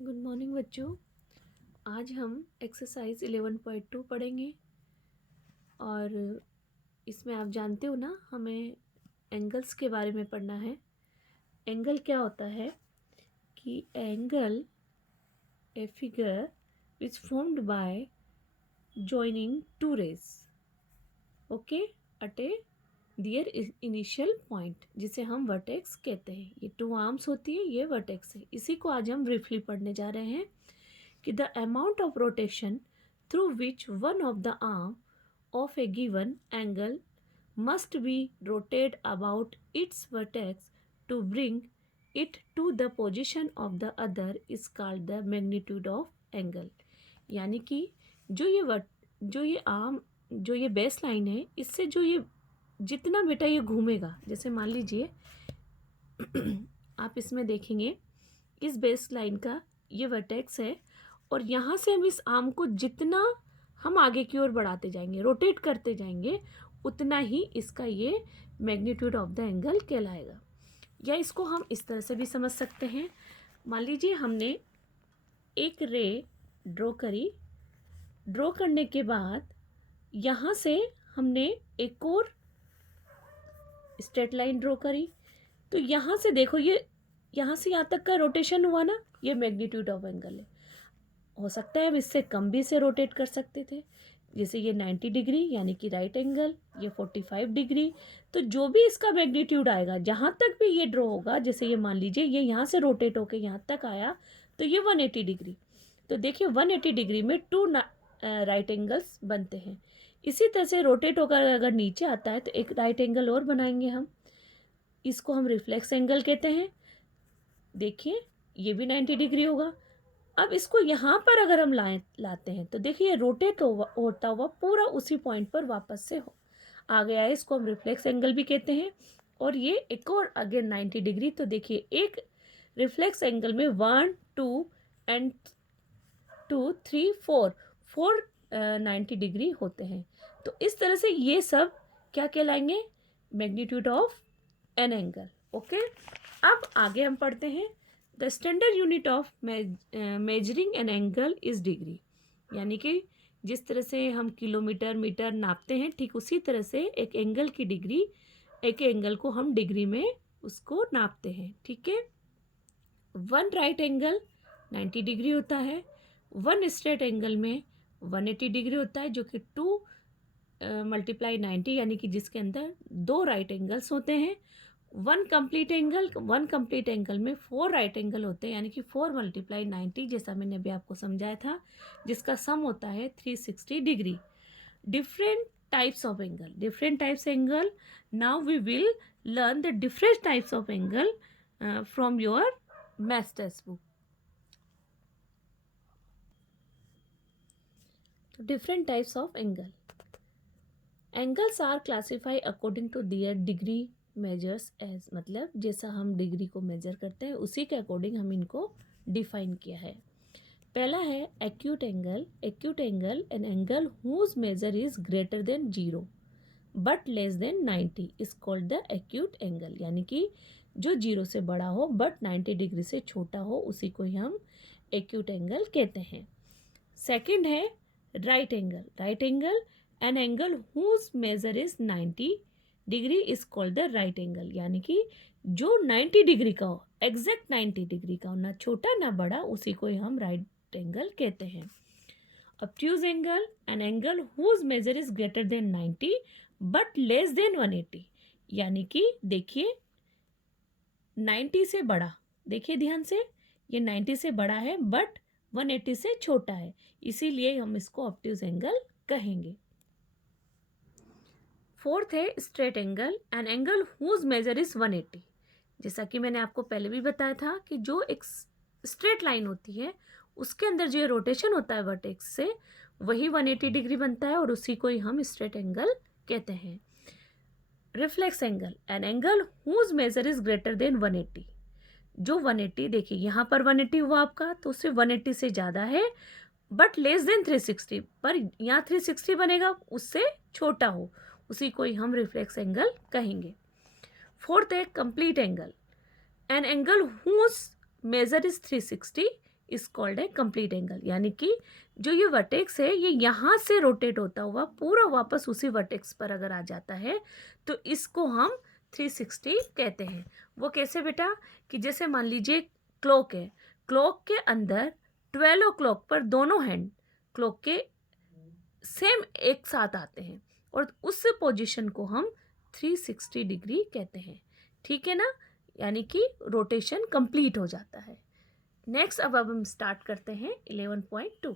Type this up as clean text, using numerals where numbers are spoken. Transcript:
Good morning बच्चों। आज हम एक्सरसाइज 11.2 पढ़ेंगे और इसमें आप जानते हो ना, हमें एंगल्स के बारे में पढ़ना है। एंगल क्या होता है कि angle a figure which formed by joining two rays okay at a their initial point, जिसे हम वर्टेक्स कहते हैं। ये टू आर्म्स होती है, ये वर्टेक्स है। इसी को आज हम ब्रीफली पढ़ने जा रहे हैं कि the amount of rotation through which one of the arm of a given angle must be rotated about its vertex to bring it to the position of the other is called the magnitude of angle। यानी कि जो ये base line है, इससे जो ये जितना बेटा ये घूमेगा, जैसे मान लीजिए आप इसमें देखेंगे इस बेस लाइन का ये वर्टेक्स है और यहाँ से हम इस आर्म को जितना हम आगे की ओर बढ़ाते जाएंगे, रोटेट करते जाएंगे, उतना ही इसका ये मैग्नीट्यूड ऑफ द एंगल कहलाएगा। या इसको हम इस तरह से भी समझ सकते हैं। मान लीजिए हमने एक रे ड्रॉ करी, ड्रॉ करने के बाद यहाँ से हमने एक और स्ट्रेट लाइन ड्रॉ करी, तो यहाँ से देखो ये यहाँ से यहाँ तक का रोटेशन हुआ ना, ये मैग्नीट्यूड ऑफ एंगल है। हो सकता है हम इससे कम भी से रोटेट कर सकते थे, जैसे ये 90 डिग्री यानी कि राइट एंगल, ये 45 डिग्री। तो जो भी इसका मैग्नीट्यूड आएगा, जहाँ तक भी ये ड्रॉ होगा, जैसे ये मान लीजिए ये यहाँ से रोटेट होकर यहाँ तक आया, तो ये 180 डिग्री। तो देखिए 180 डिग्री में टू राइट एंगल्स बनते हैं। इसी तरह से रोटेट होकर अगर नीचे आता है तो एक राइट एंगल और बनाएंगे हम, इसको हम रिफ्लेक्स एंगल कहते हैं। देखिए ये भी 90 डिग्री होगा। अब इसको यहाँ पर अगर हम लाते हैं तो देखिए रोटेट होता हुआ पूरा उसी पॉइंट पर वापस से आ गया है, इसको हम रिफ्लेक्स एंगल भी कहते हैं। और ये एक और अगेन 90 डिग्री। तो देखिए एक रिफ्लेक्स एंगल में 1 2 एंड 2 3 4 90 डिग्री होते हैं। तो इस तरह से ये सब क्या कहलाएंगे, magnitude of an angle. Okay, अब आगे हम पढ़ते हैं। The standard unit of measuring an angle is degree. यानी कि जिस तरह से हम किलोमीटर मीटर नापते हैं, ठीक उसी तरह से एक एंगल की डिग्री, एक एंगल को हम डिग्री में उसको नापते हैं। ठीक है, वन राइट एंगल 90 डिग्री होता है, वन स्ट्रेट एंगल में 180 डिग्री होता है, जो कि 2 मल्टीप्लाई 90 यानी कि जिसके अंदर 2 राइट एंगल्स होते हैं। वन कंप्लीट एंगल में 4 राइट एंगल होते हैं, यानी कि 4 मल्टीप्लाई 90, जैसा मैंने अभी आपको समझाया था, जिसका सम होता है 360 degree. Different types of angle, now we will learn the different types of angle from your maths textbook. Different types of angles are classify according to their degree measures as, मतलब जैसा हम degree को major करते हैं उसी के according हम इनको डिफाइन किया है। पहला है acute angle an angle whose measure is greater than 0 but less than 90 is called the acute angle. यानी कि जो 0 से बड़ा हो बट 90 डिग्री से छोटा हो, उसी को ही हम एक्यूट एंगल कहते हैं। सेकंड है right angle an angle whose measure is 90 degree is called the right angle. यानी कि जो 90 डिग्री का हो, एग्जैक्ट 90 डिग्री का हो, ना छोटा ना बड़ा, उसी को ही हम राइट एंगल कहते हैं। Obtuse angle an angle whose measure is greater than 90 but less than 180। यानी कि देखिए 90 से बड़ा, देखिए ध्यान से, ये 90 से बड़ा है बट 180 से छोटा है, इसीलिए हम इसको ऑब्ट्यूज एंगल कहेंगे। फोर्थ है straight angle an angle whose measure is 180। जैसा कि मैंने आपको पहले भी बताया था कि जो एक स्ट्रेट लाइन होती है उसके अंदर जो रोटेशन होता है वर्टेक्स से, वही 180 डिग्री बनता है और उसी को ही हम स्ट्रेट एंगल कहते हैं। Reflex angle an angle whose measure is greater than 180। जो 180, देखिए यहाँ पर 180 हुआ आपका, तो उससे 180 से ज़्यादा है बट लेस देन 360, पर यहाँ 360 बनेगा उससे छोटा हो, उसी को ही हम रिफ्लेक्स एंगल कहेंगे। फोर्थ है complete angle an angle whose measure is 360 is called है कंप्लीट एंगल, यानी कि जो ये वर्टेक्स है ये यहाँ से रोटेट होता हुआ पूरा वापस उसी वर्टेक्स पर अगर आ जाता है तो इसको हम 360 कहते हैं। वो कैसे बेटा, कि जैसे मान लीजिए क्लॉक है, क्लॉक के अंदर 12 o'clock पर दोनों हैंड क्लॉक के सेम एक साथ आते हैं और उस पोजीशन को हम 360 डिग्री कहते हैं। ठीक है ना, यानी कि रोटेशन कंप्लीट हो जाता है। नेक्स्ट अब हम स्टार्ट करते हैं 11.2।